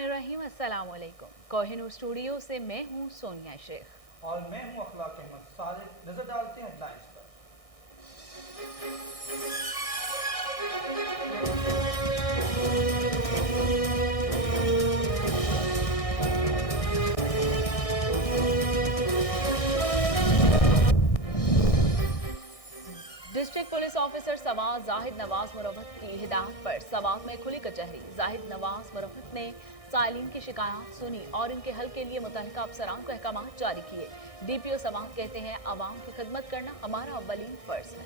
बिस्मिल्लाहिर्रहमानिर्रहीम। अस्सलाम वालेकुम। कोहिनूर स्टूडियो से मैं हूँ सोनिया शेख और मैं हूँ अखलाक अहमद सादिक। नजर डालते हैं हेडलाइंस पर। District police officer Swat Zahid Nawaz Marwat की हिदायत पर सवात में खुली कचहरी। जाहिद नवाज मुरवत ने साइलिन की शिकायत सुनी और इनके हल के लिए मुतल्लिका अफसरान को अहकाम जारी किए। डीपीओ सवात कहते हैं आवाम की खिदमत करना हमारा अव्वलीन फर्ज है।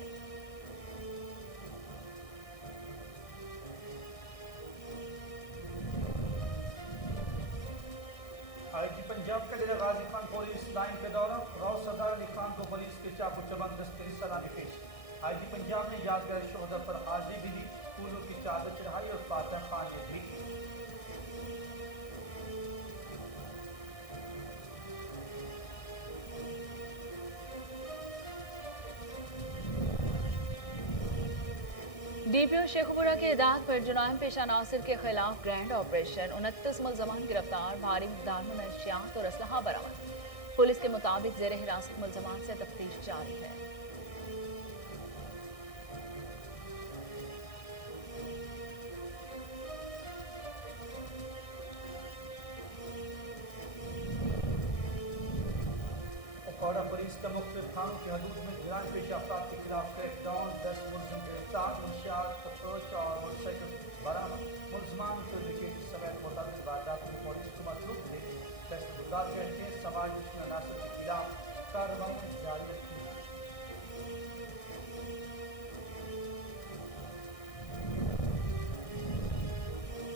आईजी पंजाब का डेरा गाजी खान पुलिस लाइन के दौरान राव सरदार अली खान को पुलिस के चाकू चबंद दस्तरी सलामी पेश की। आईजी पंजाब ने यादगार शोहदा पर हाजिरी भी दी, फूलों की चादर चढ़ाई और फातह खान ने भी की। डीपीओ शेखपुरा की हिदायत पर जुर्म पेशा नासिर के खिलाफ ग्रैंड ऑपरेशन। 29 मुलजमान गिरफ्तार, भारी मिकदार में मनशियात और असलहा बरामद। पुलिस के मुताबिक जेर हिरासत मुलजमान से तफ्तीश जारी है। औड़ा पुलिस का मुख्तलिफ थानों की हदूद में जुर्म पेशा अफराद के खिलाफ क्रैकडाउन, 10 मुलजिम गिरफ्तार, मंशियात और मोटरसाइकिल बरामद। मुलजमान को विकेट समेत मुतअद्दिद वारदातों में पुलिस को मसरूफ थे। तहसीलदार कहते हैं समाज दुश्मन अनासर के खिलाफ कार्रवाई जारी रखी।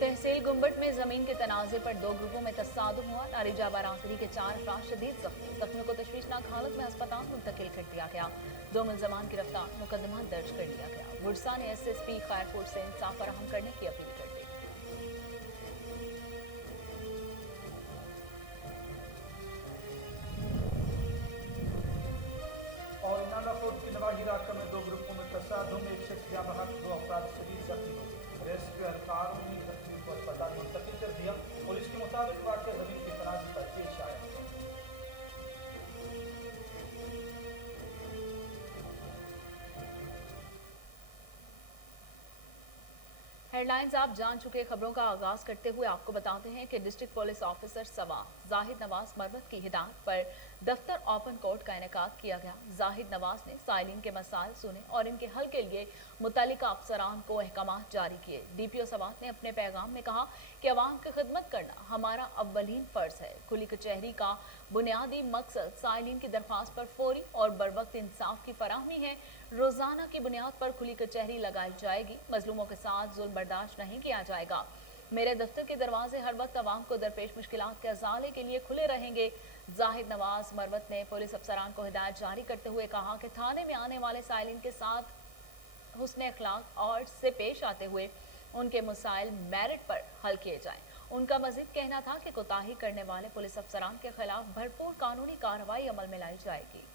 तहसील गुम्बट में जमीन के तनाजे पर दो ग्रुपों में तसादुम हुआ। नारीजा बरादरी के 4 अफराद शदीद जख्मी। जख्मियों को तशवीशनाक हालत में अस्पताल मुंतकिल कर दिया गया। 2 मुलजमान गिरफ्तार, मुकदमा दर्ज कर लिया गया। वुडसा ने SSP खैरपुर से इंसाफ फराहम करने की अपील कर दी। और इनाला कोट के नवाही इलाका में 2 ग्रुपों में तसादुम, एक शख्स जाँ बहक, 2 अफराद शदीद जख्मी हो गए। रेस्क्यू एहलकारों ने जख्मियों को अस्पताल मुंतकिल कर दिया। पुलिस के मुताबिक वाक़या जमीन के तनाज़े पर पेश आया। हेडलाइंस आप जान चुके। खबरों का आगाज करते हुए आपको बताते हैं कि डिस्ट्रिक्ट पुलिस ऑफिसर सवा जाहिद नवाज मरवत की हिदायत पर दफ्तर ओपन कोर्ट का इनेकाद किया गया। जाहिद नवाज ने साइलिन के मसाइल सुने और इनके हल के लिए मुतल्लिका अफसरान को अहकाम जारी किए। डीपीओ सवात ने अपने पैगाम में कहा कि अवाम की खिदमत करना हमारा अव्वलीन फर्ज है। खुली कचहरी का बुनियादी मकसद साइलिन की दरख्वास्त पर फौरी और बरवक्त इंसाफ की फराहमी है। रोजाना की बुनियाद पर खुली कचहरी लगाई जाएगी। मजलूमों के साथ जुल्म बर्दाश्त नहीं किया जाएगा। मेरे दफ्तर के दरवाजे हर वक्त अवाम को दरपेश मुश्किलात के अजाले के लिए खुले रहेंगे। जाहिद नवाज मरवत ने पुलिस अफसरान को हिदायत जारी करते हुए कहा कि थाने में आने वाले साइलिन के साथ हुस्न अखलाक और से पेश आते हुए उनके मसाइल मेरिट पर हल किए जाएं। उनका मजीद कहना था कि कोताही करने वाले पुलिस अफसरान के खिलाफ भरपूर कानूनी कार्रवाई अमल में लाई जाएगी।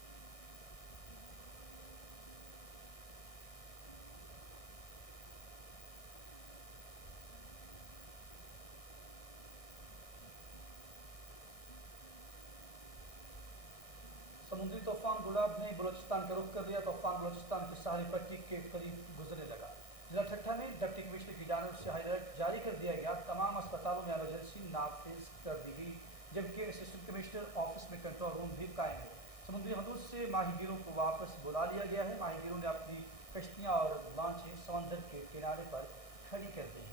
समुद्री तूफान गुलाब ने बलोचिस्तान का रुख कर दिया। तूफान बलोचिस्तान की सारी पट्टी के करीब गुजरने लगा। जिला ठट्ठा में डिप्टी कमिश्नर की जानिब से हाई अलर्ट जारी कर दिया गया। तमाम अस्पतालों में इमरजेंसी नाफिज कर दी गई, जबकि असिस्टेंट कमिश्नर ऑफिस में कंट्रोल रूम भी कायम है। समुद्री हदूद से माहीगीरों को वापस बुला लिया गया है। माहीगीरों ने अपनी कश्तियाँ और लांचें समंदर के किनारे पर खड़ी कर दी हैं।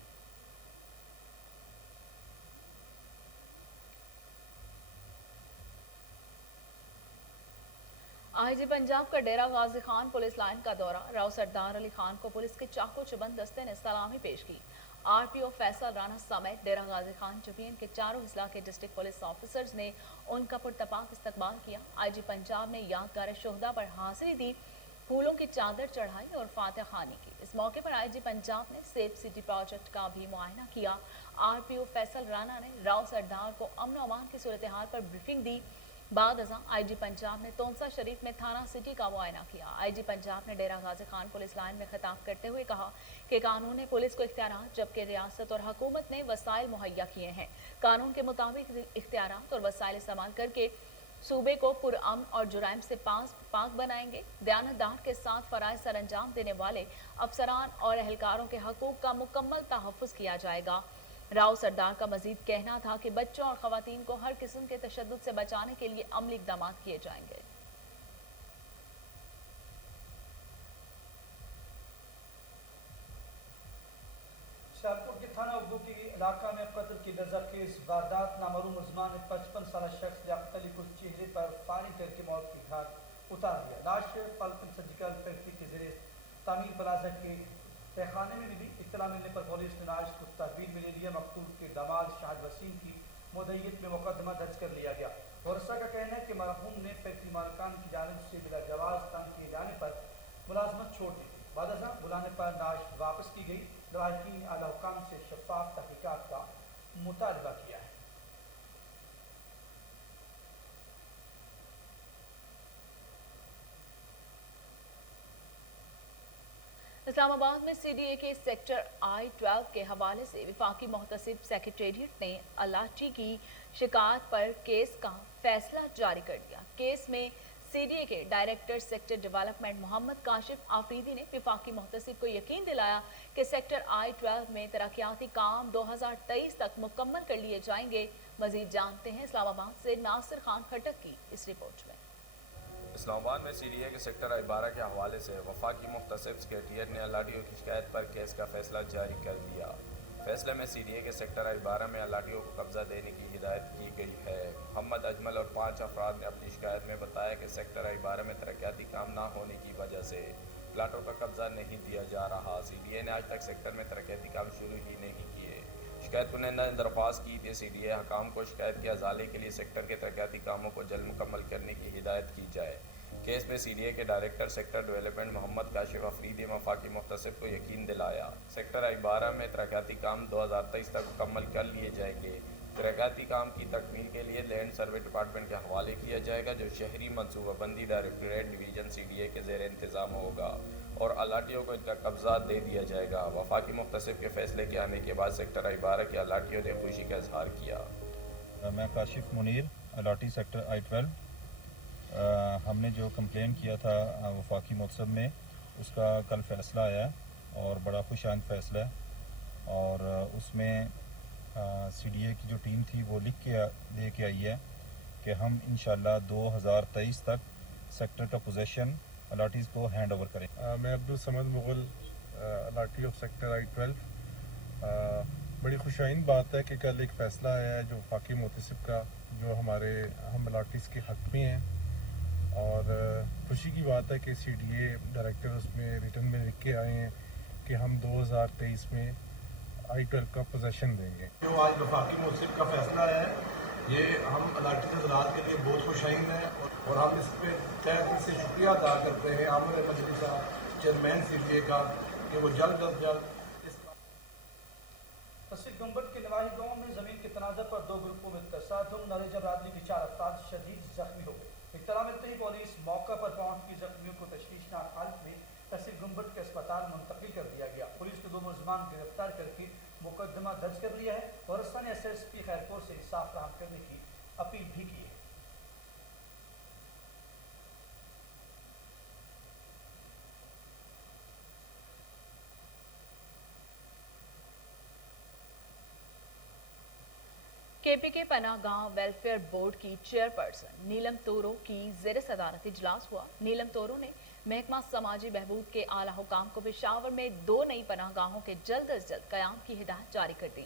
आईजी पंजाब का डेरा गाजी खान पुलिस लाइन का दौरा। राव सरदार अली खान को पुलिस के चाको चबंद दस्ते ने सलामी पेश की। RPO फैसल राना समेत डेरा गाजी खान चुपियन के चारों इजला के डिस्ट्रिक्ट पुलिस ऑफिसर्स ने उनका पुरतपाक इस्तकबाल किया। आईजी पंजाब ने यादगार शोहदा पर हाजिरी दी, फूलों की चादर चढ़ाई और फातह खानी की। इस मौके पर आईजी पंजाब ने सेफ सिटी प्रोजेक्ट का भी मुआयना किया। RPO फैसल राना ने राव सरदार को अमन अमान की सूरत हाल पर ब्रीफिंग दी। बाद अज़ां आईजी पंजाब ने तोंसा शरीफ में थाना सिटी का मुआयना किया। आईजी पंजाब ने डेरा गाजी खान पुलिस लाइन में खिताब करते हुए कहा कि कानून ने पुलिस को इख्तियारात जबकि रियासत और हुकूमत ने वसाइल मुहैया किए हैं। कानून के मुताबिक इख्तियारात और वसाइल इस्तेमाल करके सूबे को पुरअमन और जुराइम से पाक बनाएंगे। दयानतदार के साथ फराइज सर अंजाम देने वाले अफसरान और एहलकारों के हकूक का मुकम्मल तहफ़्फ़ुज़ किया जाएगा। राव सरदार का मजीद कहना था कि बच्चों और खवातीन को हर किस्म के तशद्दुद से बचाने के लिए अमली इक़दाम किए जाएंगे। सियालकोट के थाना उग्गू के इलाका में कत्ल की नज़रखेज वारदात नामरूम मुलज़मान ने 55 साल शख्स लियाकत अली को चेहरे पर फायरिंग करके मौत की घाट उतार दिया। लाश पल्पन सर्जिकल फैक्ट्री के ज़रिए तामीर प्लाजा के तहखाने में मिली। इत्तला मिलने पर पुलिस ने लाश को तहवील में ले लिया। मकतूल के दामाद शाहिद वसीम की मुद्दईयत में मुकदमा दर्ज कर लिया गया। वरसा का कहना है कि मरहूम ने फैक्ट्री मालिकान की जानिब से बिला जवाज़ तंग किए जाने पर मुलाजमत छोड़ दी थी। बाद अज़ां बुलाने पर लाश वापस की गई। लवाहिकीन आला हुकाम से शफाफ तहकीकात का मुतालबा किया है। इस्लामाबाद में CDA के सेक्टर I-12 के हवाले से विफाकी मोहतसिब सेक्रेटेरिएट ने अलाची की शिकायत पर केस का फैसला जारी कर दिया। केस में CDA के director sector development Mohammad Kashif Afridi ने विफाकी मोहतसिब को यकीन दिलाया कि सेक्टर I-12 में तरक्याती काम 2023 तक मुकम्मल कर लिए जाएंगे। मजीद जानते हैं इस्लामाबाद से नासिर खान खटक की इस रिपोर्ट में। इस्लामाबाद में CDA के सेक्टर I-12 के हवाले से वफाकी मुख्तसिब सेक्रेटेरिएट ने अलाटियों की शिकायत पर केस का फैसला जारी कर दिया। फैसले में CDA के सेक्टर I-12 में अलाटियों को कब्जा देने की हिदायत की गई है। मोहम्मद अजमल और 5 अफराद ने अपनी शिकायत में बताया कि सेक्टर I-12 में तरक्याती काम ना होने की वजह से प्लाटों का कब्जा नहीं दिया जा रहा। CDA ने आज तक सेक्टर में तरक्याती काम शुरू ही नहीं किए। शिकायत कुनंदा ने दरख्वास्त की थी CDA हकाम को शिकायत के अजाले के लिए सेक्टर के तरक्याती कामों को जल्द मुकम्मल करने की हिदायत की जाए। केस में CDA के director sector development Mohammad Kashif Afridi वफाकी मुख्तसिब को यकीन दिलाया सेक्टर I-12 में तरक्याती काम 2023 तक मुकम्मल कर लिए जाएंगे। तरक्याती काम की तकमील के लिए लैंड सर्वे डिपार्टमेंट के हवाले किया जाएगा जो शहरी मनसूबाबंदी डायरेक्टरेट डिवीज़न CDA के ज़ेर इंतज़ाम होगा और अलाटियों को इनका कब्जा दे दिया जाएगा। वफाकी मुख्तसिब के फैसले के आने के बाद सेक्टर I-12 के अलाटियों ने खुशी का इजहार किया। मैं Kashif Munir allottee sector I-12 हमने जो कंप्लेन किया था वफाकी मुख्तसिब में उसका कल फ़ैसला आया और बड़ा खुशाइंद फ़ैसला है और उसमें CDA की जो टीम थी वो लिख के दे के आई है कि हम इंशाल्लाह 2023 तक सेक्टर का पोजीशन अलाटीज़ को हैंड ओवर करें। मैं Abdul Samad Mughal allottee of sector I-12। बड़ी खुशाइंद बात है कि कल एक फ़ैसला आया है जो वफाकी मुख्तसिब का जो हम अलाटीज़ के हक़ में हैं और खुशी की बात है कि CDA डायरेक्टर उसमें रिटर्न में लिख के आए हैं कि हम 2023 में I-12 का पोजीशन देंगे। जो आज वफाकी मुख्तसिब का फैसला है ये हम अलाटी हज़रात के लिए बहुत खुशाइंद है और हम इस पर तहे दिल से शुक्रिया अदा करते हैं आमिर मजलिस चेयरमैन CDA का कि वो जल्द अज जल्द इस तस्वीर गुम्बद के नवाही गाँव में ज़मीन के तनाज़ा पर 2 ग्रुपों में तसादुम नरेजा बरादरी के 4 अफराद शदीद जख्मी हो गए। इत्तला मिलते ही पुलिस मौका पर पहुंचकर जख्मियों को तशवीशनाक हालत में तहसील गुम्बद के अस्पताल मुंतकिल कर दिया गया। पुलिस ने 2 मुलज़मान गिरफ्तार करके मुकदमा दर्ज कर लिया है और स्थानीय SSP खैरपुर से इंसाफ फराहम करने की अपील भी की है। KPK पनागांव वेलफेयर बोर्ड की चेयरपर्सन नीलम तोरो की ज़ेर सदारत इजलास हुआ। नीलम तोरो ने महकमा समाजी बहबूद के आला हुकाम को पेशावर में 2 नई पनागाहों के जल्द अज जल्द क़याम की हिदायत जारी कर दी।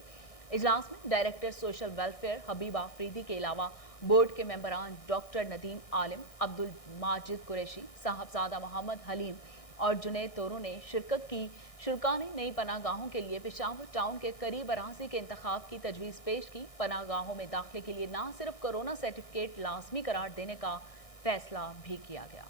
इजलास में director social welfare Habiba Afridi के अलावा बोर्ड के मेंबरान डॉक्टर नदीम आलिम, अब्दुल माजिद कुरैशी, साहबजादा मोहम्मद हलीम और जुनैद तोरो ने शिरकत की। शुरा ने नई पनागाहों के लिए पेशावर टाउन के करीब अराजी के इंतखाब की तजवीज़ पेश की। पनागाहों में दाखिले के लिए न सिर्फ कोरोना सर्टिफिकेट लाजमी करार देने का फैसला भी किया गया।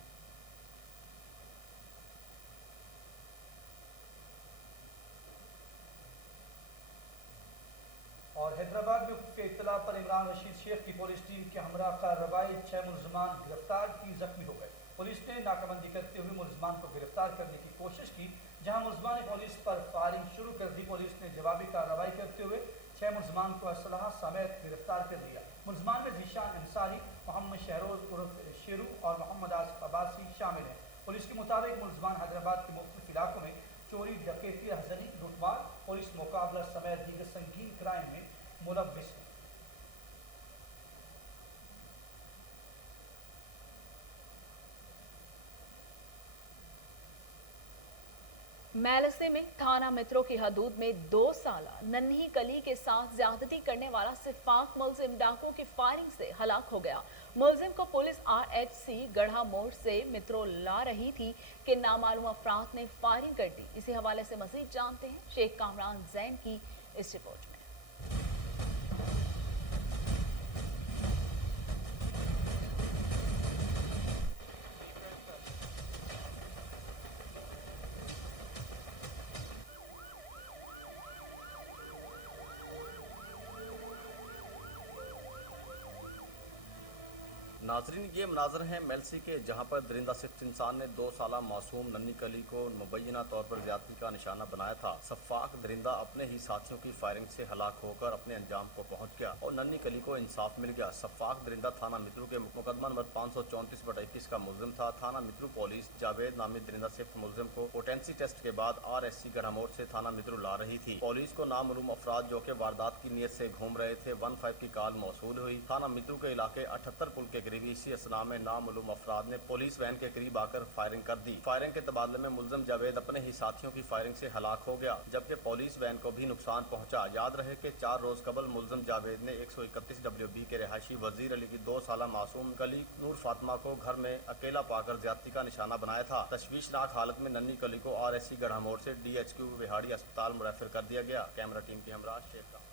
और हैदराबाद में इत्तला पर इमरान इमरान रशीद शेख की पुलिस टीम के हमरा कार्रवाई 6 मुलजमान गिरफ्तार की जख्मी हो गए। पुलिस ने नाकाबंदी करते हुए मुलजमान को गिरफ्तार करने की कोशिश की, जहां मुलजमान ने पुलिस पर फायरिंग शुरू कर दी। पुलिस ने जवाबी कार्रवाई करते हुए 6 मुलजमान को असलहा समेत गिरफ्तार कर लिया। मुलजमान में जीशान अंसारी, मोहम्मद शहरोज उर्फ शेरू और मोहम्मद आसिफ अब्बासी शामिल हैं। पुलिस के मुताबिक मुलजमान हैदराबाद के मुख्तलिफ इलाकों में चोरी, डकैती, हजनी, लूटमार, पुलिस मुकाबला समेत दीगर संगीन क्राइम में मुलव्विस हैं। मेलसे में थाना मित्रों की हदूद में 2 साला नन्ही कली के साथ ज्यादती करने वाला सिफाक मुलजिम डाकुओं की फायरिंग से हलाक हो गया। मुलजिम को पुलिस RHC गढ़ा मोड़ से मित्रों ला रही थी कि नामालूम अफराद ने फायरिंग कर दी। इसी हवाले से मजीद जानते हैं शेख कामरान जैन की इस रिपोर्ट में। नाजरीन, ये मनाजर हैं मेलसी के, जहाँ पर दरिंदा सिफ्त इंसान ने 2 साला मासूम नन्ही कली को मुबैना तौर पर ज्यादती का निशाना बनाया था। सफाक दरिंदा अपने ही साथियों की फायरिंग से हलाक होकर अपने अंजाम को पहुँच गया और नन्ही कली को इंसाफ मिल गया। सफाक दरिंदा थाना मित्रू के मुकदमा नंबर 534/21 का मुलजिम था। थाना मित्रू पुलिस जावेद नामी दरिंदा सिफ्त मुलजिम को पोटेंसी टेस्ट के बाद RSC गढ़ामोड़ से थाना मित्रू ला रही थी। पुलिस को नामालूम अफराद जो कि वारदात की नीयत से घूम रहे थे 15 की कॉल मौसूल हुई। थाना मित्रू के इलाके 78 पुल के करीब इसी असना में नामालूम अफराद ने पुलिस वैन के करीब आकर फायरिंग कर दी। फायरिंग के तबादले में मुलजिम जावेद अपने ही साथियों की फायरिंग से हलाक हो गया, जबकि पुलिस वैन को भी नुकसान पहुंचा। याद रहे कि 4 रोज कबल मुलजिम जावेद ने 131 WB के रिहायशी वजीर अली की 2 साला मासूम कली नूर फातिमा को घर में अकेला पाकर ज्यादती का निशाना बनाया था। तशवीशनाक हालत में नन्ही कली को RSC गढ़ामोड़ से DHQ विहाड़ी अस्पताल मुरैफर कर दिया गया। कैमरा टीम के हमरा शेख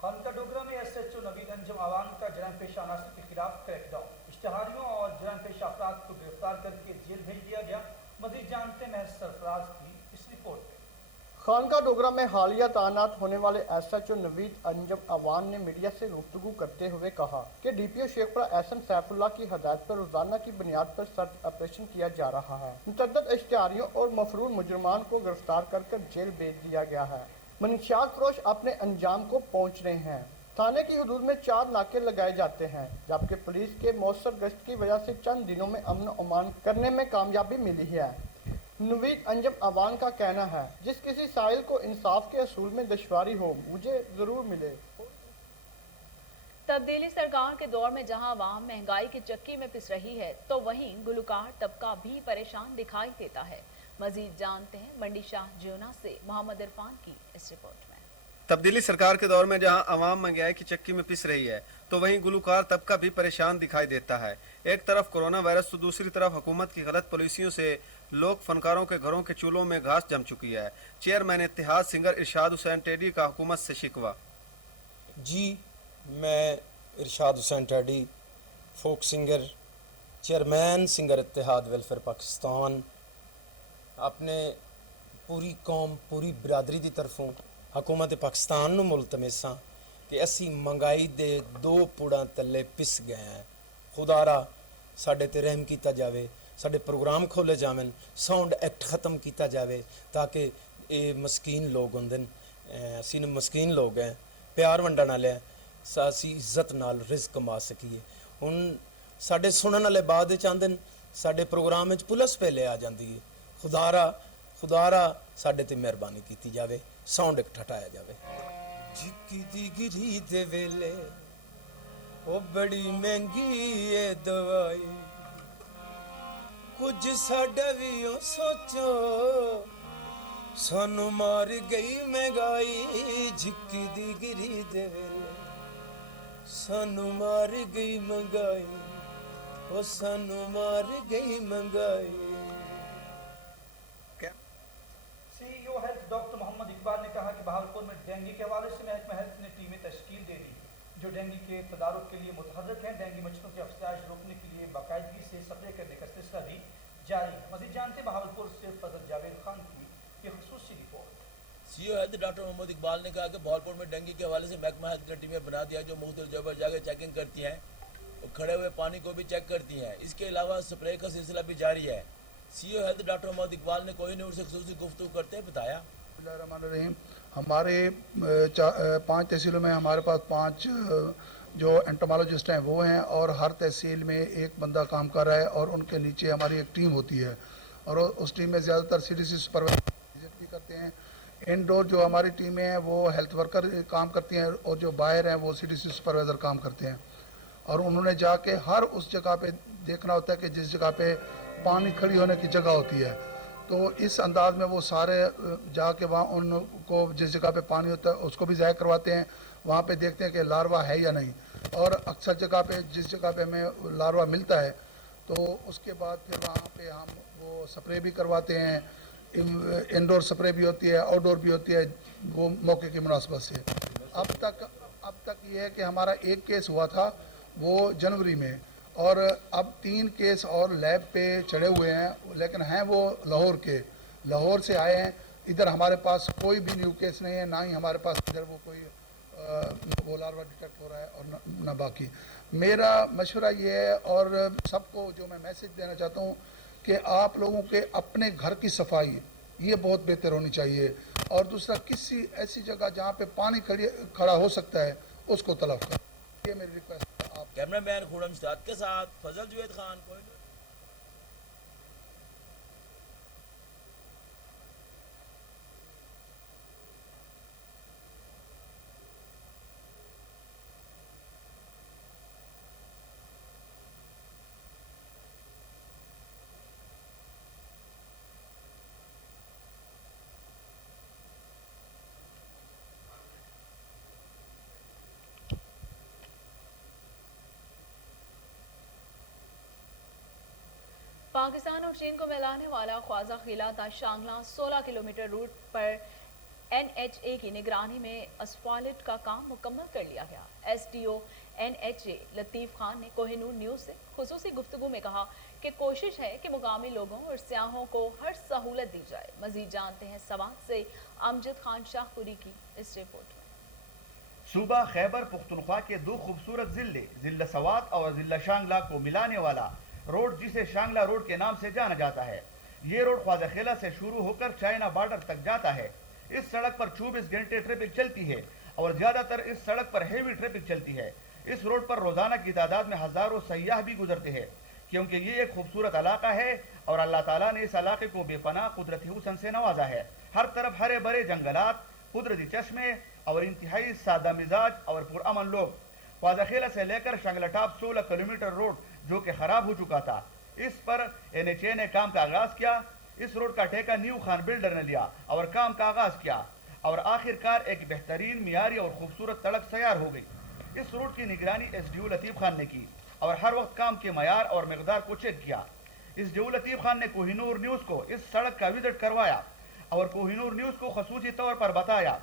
खानका डोगरा में SHO नवीद अंजम आवान का जराइम पेशा अनासर के खिलाफ क्रैकडाउन, इश्तहारियों और जराइम पेशा अफराद को गिरफ्तार करके जेल भेज दिया गया। मजीद जानते हैं महज सरफराज की इस रिपोर्ट में। खानका डोगरा में हालिया तैनात होने वाले SHO नवीद अंजम आवान ने मीडिया से गुफ्तगू करते हुए कहा कि DPO शेखपुरा एहसन सैफुल्लाह की हदायत पर रोजाना की बुनियाद पर सर्च ऑपरेशन किया जा रहा है। मुतअद्दिद इश्तिहारियों और मफरूर मुजरमान को गिरफ्तार कर जेल भेज दिया गया है। मनशियात फरोश अपने अंजाम को पहुंच रहे हैं। थाने की हदूद में 4 नाके लगाए जाते हैं, जबकि पुलिस के मौसर गश्त की वजह से चंद दिनों में अमन अमान करने में कामयाबी मिली है। नवीद अंजम आवान का कहना है, जिस किसी साइल को इंसाफ के असूल में दुश्वारी हो मुझे जरूर मिले। तब्दीली सरकार के दौर में जहां आवाम महंगाई की चक्की में पिस रही है, तो वहीं गुलकार तबका भी परेशान दिखाई देता है। मजीद जानते हैं मंडी शाह ज्योना से मोहम्मद इरफान की इस रिपोर्ट में। तब्दीली सरकार के दौर में जहां आवाम महंगाई की चक्की में पिस रही है, तो वहीं गुलकार तबका भी परेशान दिखाई देता है। एक तरफ कोरोना वायरस तो दूसरी तरफ हुकूमत की गलत पॉलिसियों से लोक फनकारों के घरों के चूल्हों में घास जम चुकी है। चेयरमैन इत्तेहाद सिंगर इरशाद हुसैन टेडी का हुकूमत से शिकवा। जी, मैं Irshad Hussain Teddy, folk singer, chairman singer Ittehad welfare Pakistan, अपने पूरी कौम पूरी बिरादरी की तरफों हुकूमत पाकिस्तान नूं मुलतमिस हां कि असी महंगाई दे 2 पुड़ां तले पिस गए हैं। खुदारा साडे ते रहम कीता जावे, साडे प्रोग्राम खोले जावन, साउंड एक्ट ख़त्म कीता जावे ताकि ये मस्कीन लोग होंदे असी मस्कीन लोग हैं, प्यार वंडण वाले असी इज्जत नाल रिज़्क कमा सकीए। हुण साडे सुनन वाले बाद चाहते साडे प्रोग्राम में पुलिस पहले आ जाती है। खुदारा साडे ते मेहरबानी की जावे, साउंड एक हटाया जावे। झिक्की दी गिरी दे वेले ओ बड़ी महंगी है दवाई, कुछ साडा भी ओ सोचो सानू मार गई महंगाई। झिक्की दी गिरी दे वेले सानू मार गई महंगाई, ओ सानू मार गई महंगाई। CEO health doctor Mohammad Iqbal ने कहा कि बहावलपुर में डेंगू के हवाले से महकमा हेल्थ ने टीमें तश्कील दे दी जो डेंगू के तदारुक के लिए मुतहर्रिक हैं। डेंगू मच्छरों की अफजाइश रोकने के लिए बाकायदगी से स्प्रे करने का सिलसिला भी जारी। मज़ीद जानते बहावलपुर से फजल जावेद खान की ये खुसूसी रिपोर्ट। سی او ہیلتھ ڈاکٹر محمد اقبال نے کہا کہ بھاولپور میں ڈینگی کے حوالے سے محکمہ ہیلتھ نے ٹیمیں بنا دیا جو مختلف جگہ پر جا کے چیکنگ کرتی ہیں اور کھڑے ہوئے پانی کو بھی چیک کرتی ہیں. اس کے علاوہ سپرے کا سلسلہ بھی جاری ہے. سی او ہیلتھ ڈاکٹر محمد اقبال نے کوہ نور سے خصوصی گفتگو کرتے ہوئے بتایا. بسم اللہ الرحمن الرحیم. ہمارے 5 تحصیلوں میں ہمارے پاس 5 جو انٹومالوجسٹ ہیں وہ ہیں اور ہر تحصیل میں ایک بندہ کام کر رہا ہے اور ان کے نیچے ہماری ایک ٹیم ہوتی ہے اور اس ٹیم میں زیادہ تر C D C supervisor visit بھی کرتے ہیں. انڈور جو ہماری ٹیمیں ہیں وہ ہیلتھ ورکر کام کرتی ہیں اور جو باہر ہیں وہ سی ڈی سی سپروائزر کام کرتے ہیں اور انہوں نے جا کے ہر اس جگہ پہ دیکھنا ہوتا ہے کہ جس جگہ پہ پانی کھڑی ہونے کی جگہ ہوتی ہے تو اس انداز میں وہ سارے جا کے وہاں ان کو جس جگہ پہ پانی ہوتا ہے اس کو بھی ضائع کرواتے ہیں. وہاں پہ دیکھتے ہیں کہ لاروا ہے یا نہیں اور اکثر جگہ پہ جس جگہ پہ ہمیں لاروا ملتا ہے تو اس کے بعد پھر وہاں پہ ہم وہ سپرے بھی کرواتے ہیں. انڈور سپرے بھی ہوتی ہے آؤٹ ڈور بھی ہوتی ہے وہ موقع کی مناسبت سے. اب تک یہ ہے کہ ہمارا ایک کیس ہوا تھا وہ جنوری میں اور اب 3 کیس اور لیب پہ چڑھے ہوئے ہیں لیکن ہیں وہ لاہور سے آئے ہیں. ادھر ہمارے پاس کوئی بھی نیو کیس نہیں ہے نہ ہی ہمارے پاس ادھر وہ کوئی وہ لاروا ڈیٹیکٹ ہو رہا ہے اور نہ باقی. میرا مشورہ یہ ہے اور سب کو جو میں میسج دینا چاہتا ہوں کہ آپ لوگوں کے اپنے گھر کی صفائی یہ بہت بہتر ہونی چاہیے اور دوسرا کسی ایسی جگہ جہاں پہ پانی کھڑا ہو سکتا ہے اس کو تلف کریں. یہ میری ریکویسٹ ہے. آپ کیمرہ مین خورم شاد کے ساتھ فضل جوید خان. پاکستان اور چین کو ملانے والا خواجہ خیلا تا شانگلہ 16 کلومیٹر روٹ پر NHA کی نگرانی میں اسفالٹ کا کام مکمل کر لیا گیا. SDO NHA لطیف خان نے کوہ نور نیوز سے خصوصی گفتگو میں کہا کہ کوشش ہے کہ مقامی لوگوں اور سیاحوں کو ہر سہولت دی جائے. مزید جانتے ہیں سوات سے امجد خان شاہ پوری کی اس رپورٹ میں. صوبہ خیبر پختونخوا کے 2 خوبصورت ضلع ضلع سوات اور ضلع شانگلہ کو ملانے والا روڈ جسے شانگلہ روڈ کے نام سے جانا جاتا ہے. یہ روڈ خواجہ خیلا سے شروع ہو کر چائنا بارڈر تک جاتا ہے. اس سڑک پر 24 گھنٹے ٹریفک چلتی ہے اور زیادہ تر اس سڑک پر ہیوی ٹریفک چلتی ہے. اس روڈ پر روزانہ کی تعداد میں ہزاروں سیاح بھی گزرتے ہیں کیونکہ یہ ایک خوبصورت علاقہ ہے اور اللہ تعالیٰ نے اس علاقے کو بے پناہ قدرتی حسن سے نوازا ہے. ہر طرف ہرے بھرے جنگلات، قدرتی چشمے اور انتہائی سادہ مزاج اور پرامن لوگ. خواجہ خیلا سے لے کر شانگلہ ٹاپ 16 کلومیٹر روڈ جو کہ خراب ہو چکا تھا اس پر NHA نے کام کا آغاز کیا. اس روڈ کا ٹھیکہ نیو خان بلڈر نے لیا اور کام کا آغاز کیا اور آخر کار ایک بہترین معیاری اور خوبصورت سڑک تیار ہو گئی. اس روڈ کی نگرانی SDO لطیف خان نے کی اور ہر وقت کام کے معیار اور مقدار کو چیک کیا. SDO لطیف خان نے کوہ نور نیوز کو اس سڑک کا وزٹ کروایا اور کوہ نور نیوز کو خصوصی طور پر بتایا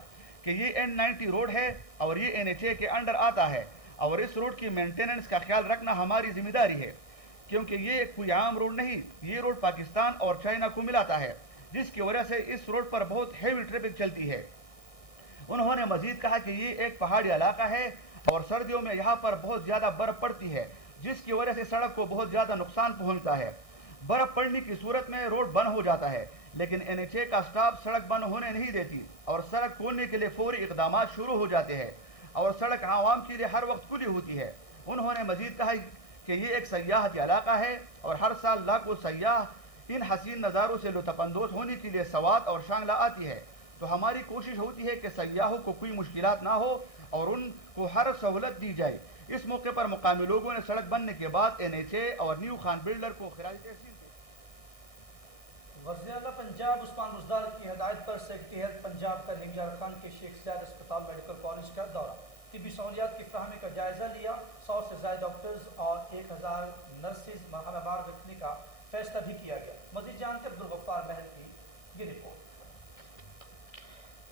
کہ یہ N90 روڈ ہے اور یہ NHA کے انڈر آتا ہے اور اس روڈ کی مینٹیننس کا خیال رکھنا ہماری ذمہ داری ہے کیونکہ یہ کوئی عام روڈ نہیں. یہ روڈ پاکستان اور چائنا کو ملاتا ہے جس کی وجہ سے اس روڈ پر بہت ہیوی ٹریفک چلتی ہے. انہوں نے مزید کہا کہ یہ ایک پہاڑی علاقہ ہے اور سردیوں میں یہاں پر بہت زیادہ برف پڑتی ہے جس کی وجہ سے سڑک کو بہت زیادہ نقصان پہنچتا ہے. برف پڑنے کی صورت میں روڈ بند ہو جاتا ہے لیکن NHA کا سٹاف سڑک بند ہونے نہیں دیتی اور سڑک کھولنے کے لیے فوری اقدامات شروع ہو جاتے ہیں اور سڑک عوام کے لیے ہر وقت کھلی ہوتی ہے. انہوں نے مزید کہا کہ یہ ایک سیاحتی علاقہ ہے اور ہر سال لاکھوں سیاح ان حسین نظاروں سے لطف اندوز ہونے کے لیے سوات اور شانگلہ آتی ہے. تو ہماری کوشش ہوتی ہے کہ سیاحوں کو کوئی مشکلات نہ ہو اور ان کو ہر سہولت دی جائے. اس موقع پر مقامی لوگوں نے سڑک بننے کے بعد NHA اور نیو خان بلڈر کو خراج تحسین دی. وزیر اعلیٰ پنجاب عثمان بزدار کی ہدایت پر سیکرٹری ہیلتھ پنجاب کا نگران خان کے شیخ زاید اسپتال میڈیکل کالج کا دورہ طبی سہولیات کی فراہمی کا جائزہ لیا. 100 سے زائد ڈاکٹرز اور 1000 نرسز مرحلہ وار رکھنے کا فیصلہ بھی کیا گیا. مزید جانتے عبدالغفار محل کی یہ رپورٹ.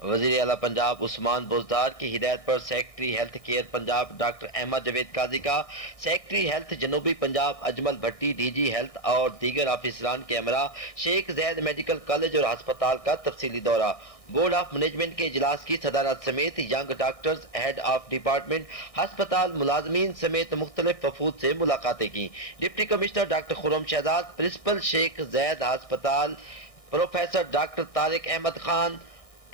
वज़ीर आला पंजाब उस्मान बुज़दार की हिदायत पर secretary health care Punjab doctor Ahmed Javed Qazi का सेक्रेटरी हेल्थ जनूबी पंजाब अजमल भट्टी डीजी हेल्थ और दीगर ऑफिसरान के हमरा शेख जैद मेडिकल कॉलेज और अस्पताल का तफसीली दौरा। बोर्ड ऑफ मैनेजमेंट के इजलास की सदारत समेत young doctors, head of department, अस्पताल मुलाजमीन समेत मुख्तलिफ वफूद से मुलाकातें की। Deputy commissioner doctor Khurram Shahzad, principal Sheikh Zayed अस्पताल, professor doctor Tariq Ahmed Khan,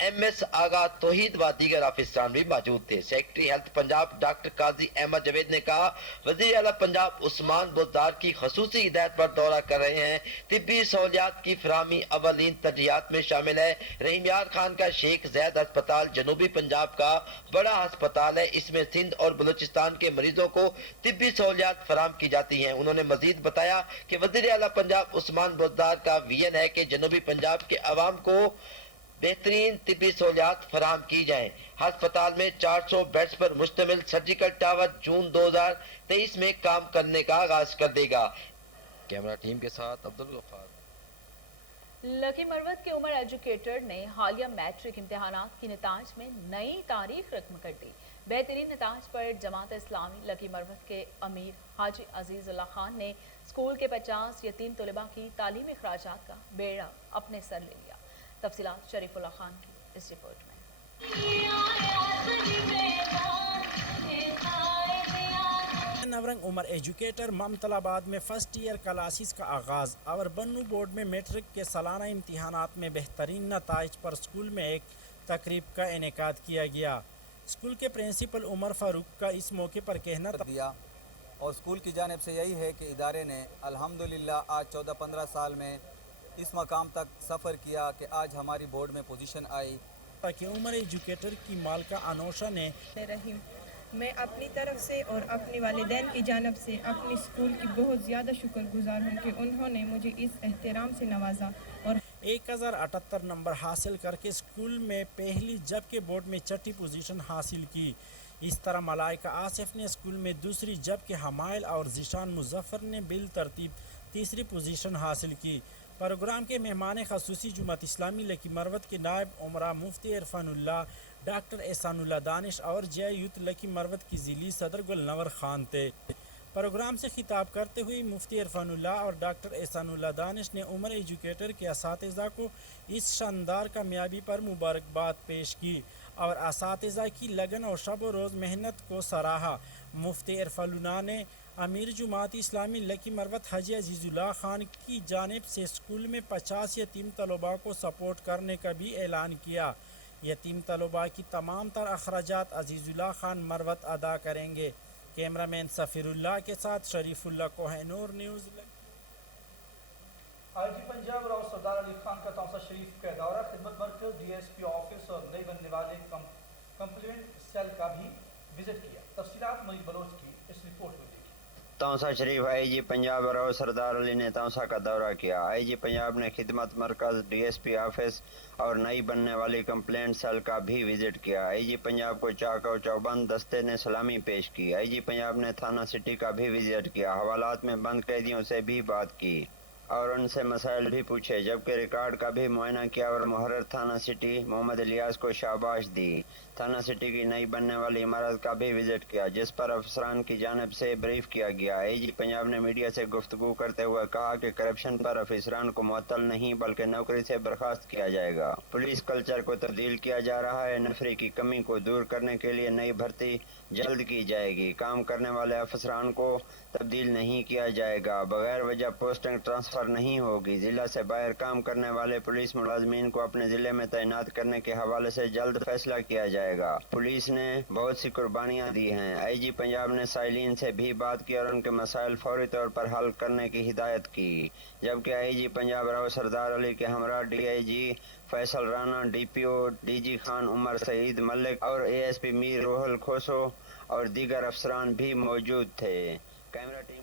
MS Agha Tauheed व दीगर ऑफिसरान भी मौजूद थे। Secretary health Punjab doctor Qazi Ahmed Javed ने कहा, वज़ीर आला पंजाब उस्मान बुज़दार की खसूसी हिदायत पर दौरा कर रहे हैं। तिब्बी सहूलियात की फराहमी अवलीन तरजीहात में शामिल है। रहीम यार खान का शेख जैद अस्पताल जनूबी पंजाब का बड़ा अस्पताल है। इसमें सिंध और बलूचिस्तान के मरीजों को तिब्बी सहूलियात फराहम की जाती हैं। उन्होंने मजीद बताया कि वज़ीर आला पंजाब उस्मान बुज़दार का विजन है कि जनूबी पंजाब के अवाम को बेहतरीन तिब्बी सहूलियात फराहम की जाएं। अस्पताल में 400 बेड्स पर मुश्तमिल सर्जिकल टावर जून 2023 में काम करने का आगाज कर देगा। कैमरा टीम के साथ अब्दुल गफ्फार। लकी मरवत के उमर एजुकेटर ने हालिया मैट्रिक इम्तिहानात की नताज में नई तारीख रकम कर दी। बेहतरीन नताज पर जमात इस्लामी लकी मरवत के अमीर हाजी अजीजुल्लाह खान ने स्कूल के 50 यतीम तलबा की तालीमी अखराजात का बेड़ा अपने सर ले लिया। तफसीलात शरीफुल्लाह खान की इस रिपोर्ट में। नवरंग उमर एजुकेटर ममतलाबाद में फर्स्ट ईयर क्लासेस का आगाज़ और बन्नू बोर्ड में मैट्रिक के सालाना इम्तिहानात में बेहतरीन नताइज पर स्कूल में एक तकरीब का इनेकाद किया गया। स्कूल के प्रिंसिपल उमर फारूक का इस मौके पर कहना दिया और स्कूल की जानिब से यही है कि इदारे ने अल्हम्दुलिल्लाह आज 14-15 साल में इस मकाम तक सफ़र किया कि आज हमारी बोर्ड में पोजीशन आई। ताकि उमर एजुकेटर की मालका अनोशा ने रहीम, मैं अपनी तरफ से और अपने वालिदैन की जानब से अपनी स्कूल की बहुत ज़्यादा शुक्रगुजार हूँ कि उन्होंने मुझे इस एहतराम से नवाजा और 1078 नंबर हासिल करके स्कूल में पहली जबकि बोर्ड में छठी पोजीशन हासिल की। इस तरह मलाइका आसिफ ने स्कूल में दूसरी जबकि हमायल और जिशान मुजफ्फर ने बिल तरतीब तीसरी पोजीशन हासिल की। प्रोग्राम के मेहमान खसूसी जुमात इस्लामी लकी मरवत के नायब उमरा मुफ्ती इरफानुल्लाह, डॉक्टर एहसानुल्लाह दानिश और जय यूथ लकी मरवत की जिली सदर गुलनवर खान थे। प्रोग्राम से खिताब करते हुए मुफ्ती इरफानुल्लाह और डॉक्टर एहसानुल्लाह दानिश ने उमर एजुकेटर के असातिज़ा को इस शानदार कामयाबी पर मुबारकबाद पेश की और असातिज़ा की लगन और शब रोज़ मेहनत को सराहा। मुफ्ती इरफानुल्लाह ने अमीर जुमात इस्लामी लकी मरवत हाजी अजीजुल्लाह खान की जानिब से स्कूल में 50 यतीम तलबा को सपोर्ट करने का भी ऐलान किया। यतीम तलबा की तमाम तर अखराजात अजीजुल्लाह खान मरवत अदा करेंगे। कैमरामैन सफ़ीरुल्लाह के साथ शरीफुल्लाह कोहिनूर न्यूज़। आईजी पंजाब राव सरदार अली खान का तौसा शरीफ का दौरा, खिदमत मरकज, DSP ऑफिस और नई बनने वाले कंप्लेंट सेल का भी विजिट किया। तफसीलात मरीज बलोच की इस रिपोर्ट में देखिए। तौसा शरीफ आईजी पंजाब राव सरदार अली ने तौसा का दौरा किया। आईजी पंजाब ने खिदमत मरकज, DSP ऑफिस और नई बनने वाली कंप्लेंट सेल का भी विजिट किया। आईजी पंजाब को चाक और चौबंद दस्ते ने सलामी पेश की। आईजी पंजाब ने थाना सिटी का भी विजिट किया। हवालात में बंद कैदियों से भी बात की और उनसे मसाइल भी पूछे, जबकि रिकॉर्ड का भी मुआयना किया और मुहर्रर थाना सिटी मोहम्मद इलियास को शाबाश दी। थाना सिटी की नई बनने वाली इमारत का भी विजिट किया, जिस पर अफसरान की जानिब से ब्रीफ किया गया। आईजी पंजाब ने मीडिया से गुफ्तगू करते हुए कहा कि करप्शन पर अफसरान को मुअत्तल नहीं बल्कि नौकरी से बर्खास्त किया जाएगा। पुलिस कल्चर को तब्दील किया जा रहा है। नफरी की कमी को दूर करने के लिए नई भर्ती जल्द की जाएगी। काम करने वाले अफसरान को तब्दील नहीं किया जाएगा। बगैर वजह पोस्टिंग ट्रांसफ़र नहीं होगी। ज़िला से बाहर काम करने वाले पुलिस मुलाजमीन को अपने ज़िले में तैनात करने के हवाले से जल्द फैसला किया जाएगा। पुलिस ने बहुत सी कुर्बानियाँ दी हैं। आईजी पंजाब ने साइलिन से भी बात की और उनके मसाइल फौरी तौर पर हल करने की हिदायत की, जबकि आईजी पंजाब राव सरदार अली के हमरा DIG Faisal Rana, DPO DG Khan Umar Saeed Malik और ASP मीर रोहल खोसो और दीगर अफसरान भी मौजूद थे। कैमरा टीम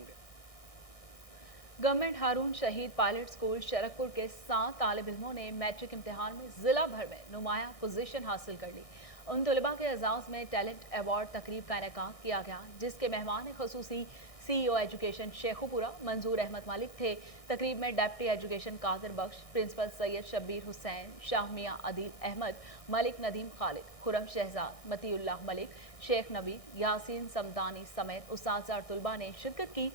गवर्नमेंट हारून शहीद पायलट स्कूल शरकपुर के 7 तालिब इल्मों ने मैट्रिक इम्तिहान में जिला भर में नुमाया पोजीशन हासिल कर ली। उन तलबा के एजाज में टैलेंट अवार्ड तकरीब का इनेकाद किया गया, जिसके मेहमान खसूसी CEO एजुकेशन शेखुपुरा मंजूर अहमद मलिक थे। तकरीब में डिप्टी एजुकेशन कादिर बख्श, प्रिंसिपल सैयद शब्बीर हुसैन, शाह मियां अदील अहमद, मलिक नदीम खालिद, खुरम शहजाद, मतीउल्लाह मलिक, शेख नवीद, यासीन समदानी समेत उस्ताद और तुलबा ने शिरकत की।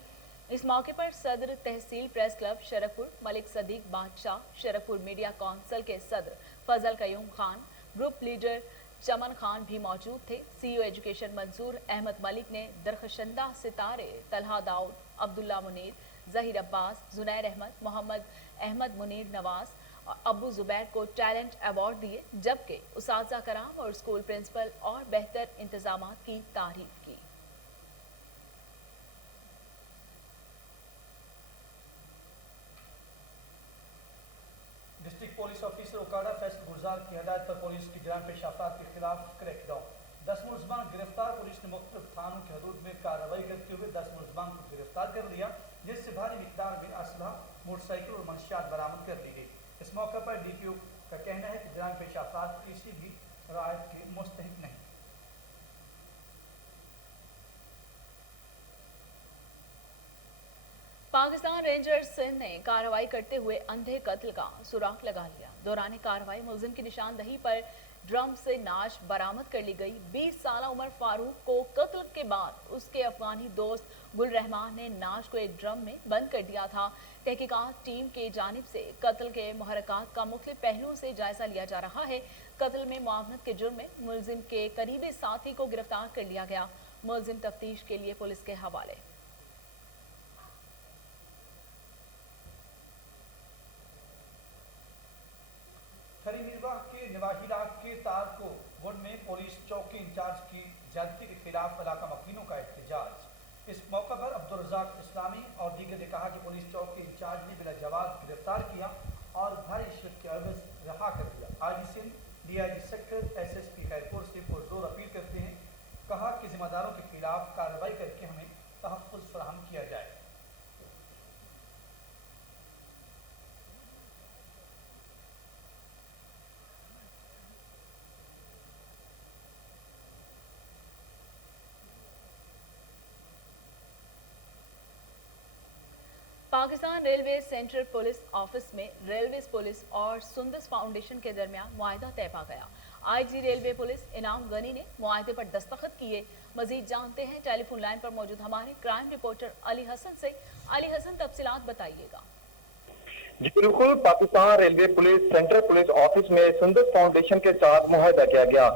इस मौके पर सदर तहसील प्रेस क्लब शरफपुर मलिक सदीक बादशाह, शरफपुर मीडिया काउंसिल के सदर फजल कयूम खान, ग्रुप लीडर चमन खान भी मौजूद थे। CEO एजुकेशन मंजूर अहमद मलिक ने दरखशंदा सितारे तलहा दाऊद, अब्दुल्ला मुनीर, जहीर अब्बास, जुनैर अहमद, मोहम्मद अहमद मुनीर नवाज और अबू जुबैर को टैलेंट अवार्ड दिए, जबकि उस्ताज़ा कराम और स्कूल प्रिंसिपल और बेहतर इंतजामात की तारीफ की। District police officer Okara Faisal Gulzar की हदायत पर पुलिस की जान पेश अफराद के खिलाफ क्रैकडाउन। 10 मुलजमान गिरफ्तार। पुलिस ने मुख्तलिफ थानों के हदूद में कार्रवाई करते हुए 10 मुलजमान को गिरफ्तार कर लिया, जिससे भारी मिकदार में असलहा, मोटरसाइकिल और मंशियात बरामद कर ली गई। इस मौके पर DPO का कहना है कि जान पेश अफराद किसी भी रायत के मुस्तहिक नहीं। पाकिस्तान रेंजर्स सिंध ने कार्रवाई करते हुए अंधे कत्ल का सुराग लगा लिया। दौरान कार्रवाई मुलजिम की निशानदही पर ड्रम से नाश बरामद कर ली गई। 20 साल उमर फारूक को कत्ल के बाद उसके अफगानी दोस्त गुल रहमान ने नाश को एक ड्रम में बंद कर दिया था। तहकीकात टीम के जानिब से कत्ल के मुहर्रकात का मुख्तलिफ पहलुओं से जायजा लिया जा रहा है। कत्ल में मुआवनत के जुर्म में मुलजिम के करीबी साथी को गिरफ्तार कर लिया गया। मुलजिम तफ्तीश के लिए पुलिस के हवाले। खरी मिरवाह के नवाहिराग के तार को गुड में पुलिस चौकी इंचार्ज की ज्यादती के खिलाफ इलाका मकीनों का एहतजाज। इस मौका पर अब्दुल रज़ाक इस्लामी और दीगर ने कहा कि पुलिस चौकी इंचार्ज ने बिला जवाब गिरफ्तार किया और भारी रिश्वत के एवज रहा कर दिया। IG Sindh DIG sector SSP Khairpur से पुरजोर अपील करते हैं। कहा कि जिम्मेदारों के खिलाफ कार्रवाई करके हमें तहफ़्फ़ुज़ फराहम किया जाए। Pakistan railway central police office में रेलवे पुलिस और सुंदस फाउंडेशन के दरमियान मुआहदा तय पा गया। IG रेलवे पुलिस इनाम गनी ने मुआहदे पर दस्तखत किए। मजीद जानते हैं टेलीफोन लाइन पर मौजूद हमारे क्राइम रिपोर्टर अली हसन से। अली हसन, तफसीलात बताइएगा। जी बिल्कुल, Pakistan railway police central police office में सुंदस फाउंडेशन के साथ मुआहदा किया गया।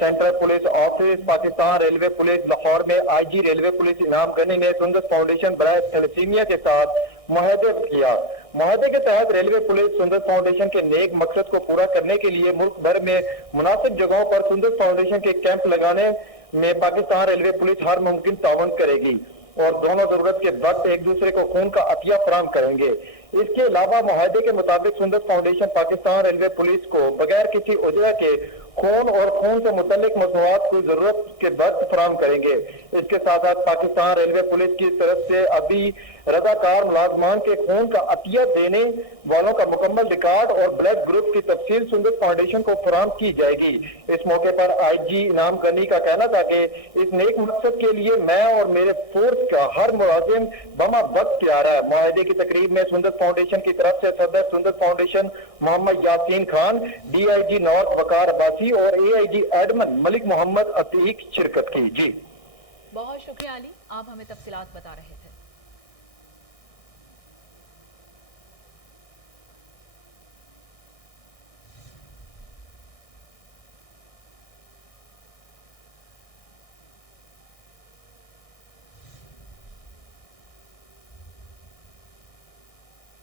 Central police office Pakistan railway police Lahore में IG रेलवे पुलिस इनाम गनी ने सुंदस फाउंडेशन बराए थैलेसीमिया के साथ मुआहदा किया। मुआहदे के तहत रेलवे पुलिस सुंदस फाउंडेशन के नेक मकसद को पूरा करने के लिए मुल्क भर में मुनासिब जगहों पर सुंदस फाउंडेशन के कैंप लगाने में पाकिस्तान रेलवे पुलिस हर मुमकिन ताउन करेगी और दोनों जरूरत के वक्त एक दूसरे को खून का अतिया फराहम करेंगे। इसके अलावा मुआहदे के मुताबिक Sundas foundation Pakistan railway police को बगैर किसी उजरा के खून और खून से मुतल्लिक मसनूआत को जरूरत के वक्त फराहम करेंगे। इसके साथ साथ पाकिस्तान रेलवे पुलिस की तरफ से अभी रजाकार मुलाजमान के खून का अतिया देने वालों का मुकम्मल रिकॉर्ड और ब्लड ग्रुप की तफसील सुंदस फाउंडेशन को फराहम की जाएगी। इस मौके पर IG इनाम गनी का कहना था कि इस नेक मकसद के लिए मैं और मेरे फोर्स का हर मुलाजिम बमा वक्त तैयार है। मुआहदे की तकरीब में सुंदस फाउंडेशन की तरफ से सदर Sundas foundation Mohammad Yasin Khan, DIG north Waqar Abbasi और AIG एडमन मलिक मोहम्मद अतीक शिरकत की। जी बहुत शुक्रिया अली, आप हमें तफसीलात बता रहे थे।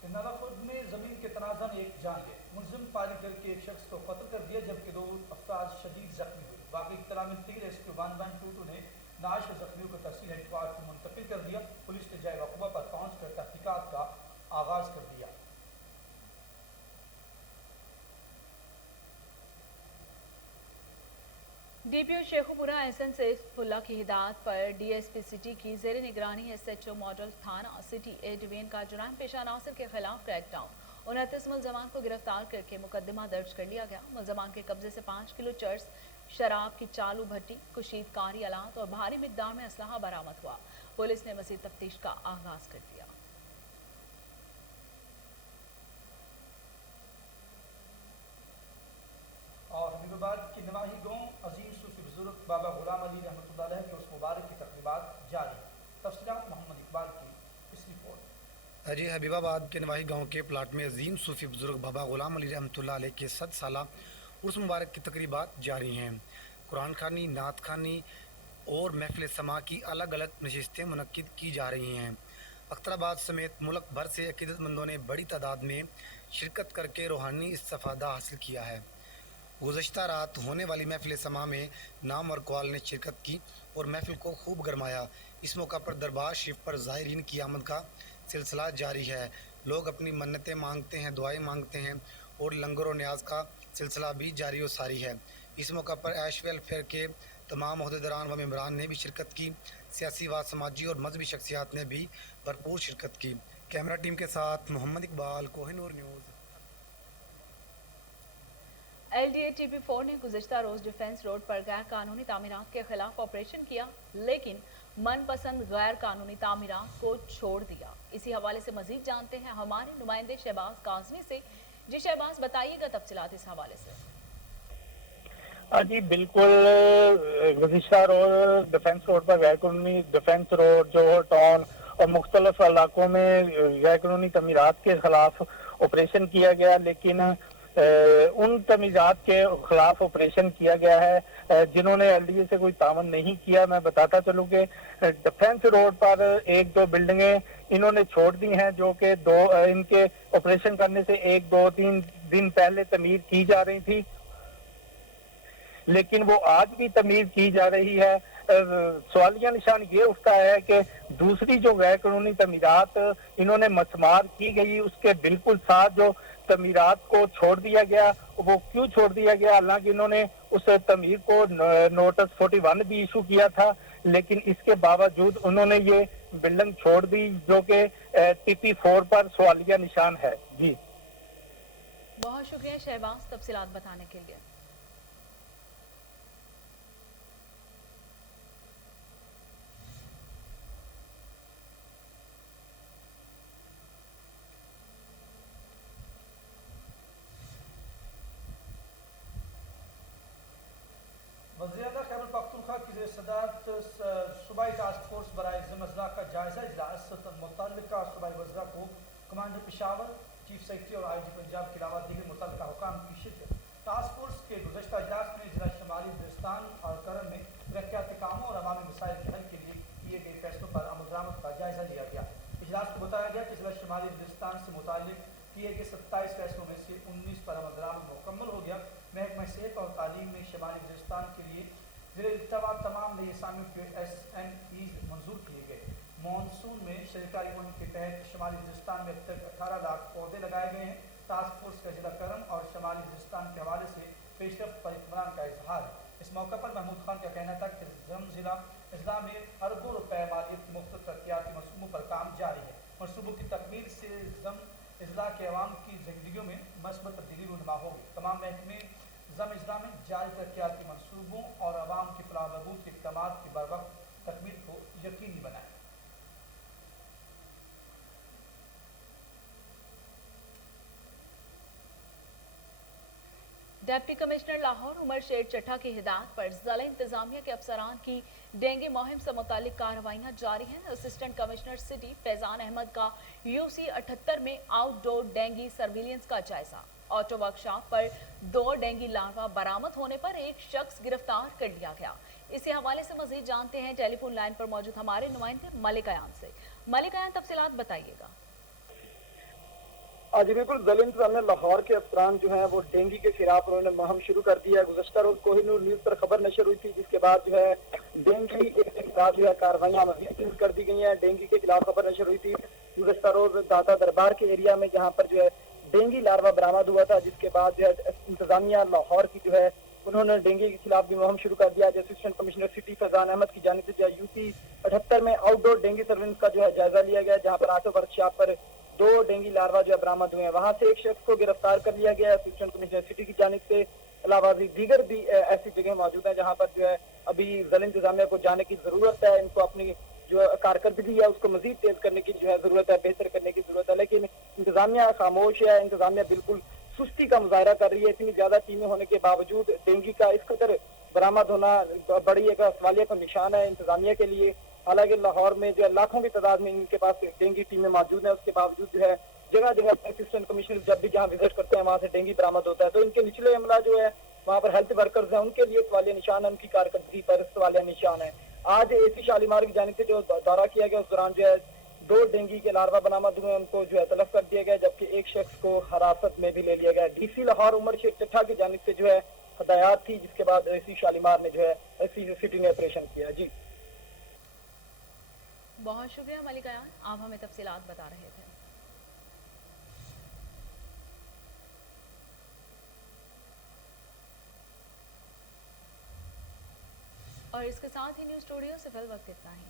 नवाखुद में जमीन के तनाज़ा में एक जान गए। मुलजिम फायरिंग करके एक शख्स को कत्ल कर दिया, जबकि 2 अफराद शदीद जख्मी हुए। वाकई इत्तला मिलती है SQ 1122 ने नाश जख्मियों को तहसील हेडक्वार्टर को मुंतकिल कर दिया। पुलिस ने जाए वक़्बा पर पहुंच कर तहकीकात का आगाज कर दिया। DPO शेखुपुरा SN सैफुल्लाह की हिदायत पर DSP सिटी की जेर निगरानी SHO मॉडल थाना सिटी A डिवीजन का जुर्म पेशा नासिर के खिलाफ क्रैकडाउन। 29 मुलजमान को गिरफ्तार करके मुकदमा दर्ज कर लिया गया। मुलजमान के कब्जे से 5 किलो चर्स, शराब की चालू भट्टी, कुशीदकारी आलात और भारी मिकदार में असलहा बरामद हुआ। पुलिस ने मजीद तफ्तीश का आगाज कर दिया। और हबीबाबाद के नवाही गांव अजीम सूफी बुजुर्ग बाबा गुलाम अली रहमतुल्लाह अलैह के उस मुबारक की तकरीबात जारी। तफसीलात मोहम्मद इकबाल की इस रिपोर्ट। जी हबीबाबाद के नवाही गांव के प्लाट में अजीम सूफी बुजुर्ग बाबा गुलाम अली रहमतुल्लाह अलैह के 100 साला उर्स मुबारक की तकरीबात जारी हैं। कुरान खानी, नात खानी और महफिल समा की अलग अलग नशिस्तें मुनक्किद की जा रही हैं। अख्तराबाद समेत मुल्क भर से अकीदतमंदों ने बड़ी तादाद में शिरकत करके रूहानी इस्तिफादा हासिल किया है। गुज़श्ता रात होने वाली महफिल समा में नाम और कवाल ने शिरकत की और महफिल को खूब गरमाया। इस मौका पर दरबार शरीफ पर ज़ायरीन की आमद का सिलसिला जारी है। लोग अपनी मन्नतें मांगते हैं, दुआएं मांगते हैं और लंगर और न्याज का सिलसिला भी जारी और सारी है। इस मौका पर ऐश वेलफेयर के तमाम अहदेदारान व मेम्बरान ने भी शिरकत की। सियासी व समाजी और मजहबी शख्सियात ने भी भरपूर शिरकत की। कैमरा टीम के साथ Mohammad Iqbal, Kohinoor news. LDA TP4 ने गुज़श्ता रोज डिफेंस रोड पर गैर कानूनी तामीरात के खिलाफ ऑपरेशन किया, लेकिन मनपसंद गैर कानूनी तामीरात को छोड़ दिया। इसी हवाले से मजीद जानते हैं हमारे नुमाइंदे शहबाज काज़मी से। जी शहबाज, बताइएगा तफसीलात इस हवाले से। जी बिल्कुल, गुज़श्ता रोज डिफेंस रोड पर गैर कानूनी डिफेंस रोड, जोहर टाउन और मुख्तलिफ इलाकों में गैर कानूनी तमीरात के खिलाफ ऑपरेशन किया गया, लेकिन उन तमीज़ात के खिलाफ ऑपरेशन किया गया है जिन्होंने LDA से कोई तावन नहीं किया। मैं बताता चलूँ कि डिफेंस रोड पर एक दो बिल्डिंगें इन्होंने छोड़ दी हैं जो कि इनके ऑपरेशन करने से 1-2-3 दिन पहले तमीर की जा रही थी, लेकिन वो आज भी तमीर की जा रही है। सवालिया निशान ये उठता है कि दूसरी जो गैर कानूनी तमीरात इन्होंने मसमार की गई, उसके बिल्कुल साथ जो तमीरात को छोड़ दिया गया, वो क्यों छोड़ दिया गया? हालांकि इन्होंने उस तमीर को नोटिस 41 भी इशू किया था, लेकिन इसके बावजूद उन्होंने ये बिल्डिंग छोड़ दी जो कि TP4 पर सवालिया निशान है। जी बहुत शुक्रिया शहबाज तफसीलात बताने के लिए। वज़ीर-ए-आला खैबर पख्तूनख्वा की सदारत सूबाई टास्क फोर्स बराए ज़िम्मा का जायजा इजलास मुतल्लिका सूबाई वज़रा को कमांडर पेशावर, चीफ सेक्रेटरी और IG पंजाब के अलावा दीगर मुतल्लिका हुकाम की शिरकत। टास्क फोर्स के गुज़श्ता इजलास में जिला शुमाली वज़ीरिस्तान और करम में तरक्याती कामों और अवामी मसाइल के हल के लिए किए गए फैसलों पर अमल दरामद का जायजा लिया गया। इजलास को बताया गया कि जिला शुमाली वज़ीरिस्तान से मुताल्लिक किए गए 27 फैसलों में से 19 पर अमल दरामद मुकम्मल हो गया। महकमा सेहत और तालीम में शुमाली वज़ीरिस्तान के लिए ज़िले तमाम नई असामियों के SNEs मंजूर किए गए। मानसून में शरीकारी मुहिम के तहत शुमाली वज़ीरिस्तान में अब तक 18 लाख पौधे लगाए गए हैं। टास्क फोर्स का जिला करम और शुमाली वज़ीरिस्तान के हवाले से पेशरफ्त पर इत्मीनान का इजहार। इस मौके पर महमूद खान का कहना था कि जिला अजला में अरबों रुपए मालियत मुख्तलिफ तरक्याती मनसूबों पर काम जारी है। मनसूबों की तकमील से इजला के अवाम की जिंदगियों में मस्बत तब्दीली रूनुमा होगी। तमाम महकमे इजला में जारी तरक्याती मनसूबों और अवाम की फलाह बहबूद के इक़दामात की बरवक्त तकमील को यकीनी बनाएं। डिप्टी कमिश्नर लाहौर उमर शेर चट्टा की हिदायत पर जिला इंतजामिया के अफसरान की डेंगू मुहिम से मुतालिक कार्रवाइयाँ जारी हैं। Assistant commissioner city Faizan Ahmed का UC 78 में आउटडोर डेंगू सर्विलियंस का जायजा। ऑटो वर्कशॉप पर 2 डेंगू लार्वा बरामद होने पर एक शख्स गिरफ्तार कर लिया गया। इसी हवाले से मजीद जानते हैं टेलीफोन लाइन पर मौजूद हमारे नुमाइंदे मलिक अयान से। मलिक अयान, तफसीलात बताइएगा। जी बिल्कुल, जिला इंतजामिया लाहौर के अफसरान जो हैं वो डेंगू के खिलाफ उन्होंने मुहिम शुरू कर दी है। गुज़श्ता रोज कोहिनूर न्यूज़ पर खबर नशर हुई थी, जिसके बाद जो है डेंगू के खिलाफ जो है कार्रवाइयाँ मज़ीद कर दी गई हैं। डेंगू के खिलाफ खबर नशर हुई थी गुज़श्ता रोज दादा दरबार के एरिया में, जहाँ पर जो है डेंगू लार्वा बरामद हुआ था, जिसके बाद जो है इंतजामिया लाहौर की जो है उन्होंने डेंगू के खिलाफ भी मुहिम शुरू कर दिया। Assistant commissioner city Faizan Ahmed की जानिब से जो है UC 78 में आउटडोर डेंगू सर्विलेंस का जो है जायजा लिया गया, जहाँ पर ऑटो वर्कशॉप पर 2 डेंगू लार्वा जो है बरामद हुए हैं। वहां से एक शख्स को गिरफ्तार कर लिया गया। असिस्टेंट कमिश्नर सिटी की जानिब से अलावा भी दीगर भी ऐसी जगह मौजूद हैं जहाँ पर जो है अभी ज़िला इंतजामिया को जाने की ज़रूरत है। इनको अपनी जो कारकर्दगी है उसको मजीद तेज करने की जो है ज़रूरत है, बेहतर करने की ज़रूरत है। लेकिन इंतजामिया खामोश है, इंतजामिया बिल्कुल सुस्ती का मुजाहरा कर रही है। इतनी ज़्यादा टीमें होने के बावजूद डेंगू का इस कदर बरामद होना बड़ी एक सवालिया का निशान है इंतजामिया के लिए। हालांकि लाहौर में जो है लाखों की तादाद में इनके पास डेंगू टीमें मौजूद हैं, उसके बावजूद जो है जगह जगह असिस्टेंट कमिश्नर जब भी जहाँ विजिट करते हैं वहाँ से डेंगू बरामद होता है। तो इनके निचले अमला जो है वहाँ पर हेल्थ वर्कर्स हैं, उनके लिए सवालिया निशान है, उनकी कारकर्दगी पर सवालिया निशान है। आज एसी शालीमार की जानिब से जो दौरा किया गया उस दौरान जो है 2 डेंगू के लार्वा बरामद हुए, उनको जो है तलब कर दिया गया, जबकि एक शख्स को हिरासत में भी ले लिया गया। डीसी लाहौर उमर शेख चट्ठा की जानिब से जो है हदायत थी, जिसके बाद एसी शालीमार ने जो है एसी सिटी ने ऑपरेशन किया। जी बहुत शुक्रिया मलिक अयान, आप हमें तफसीलात बता रहे थे। और इसके साथ ही न्यूज़ स्टूडियो से फिल वक्त इतना ही।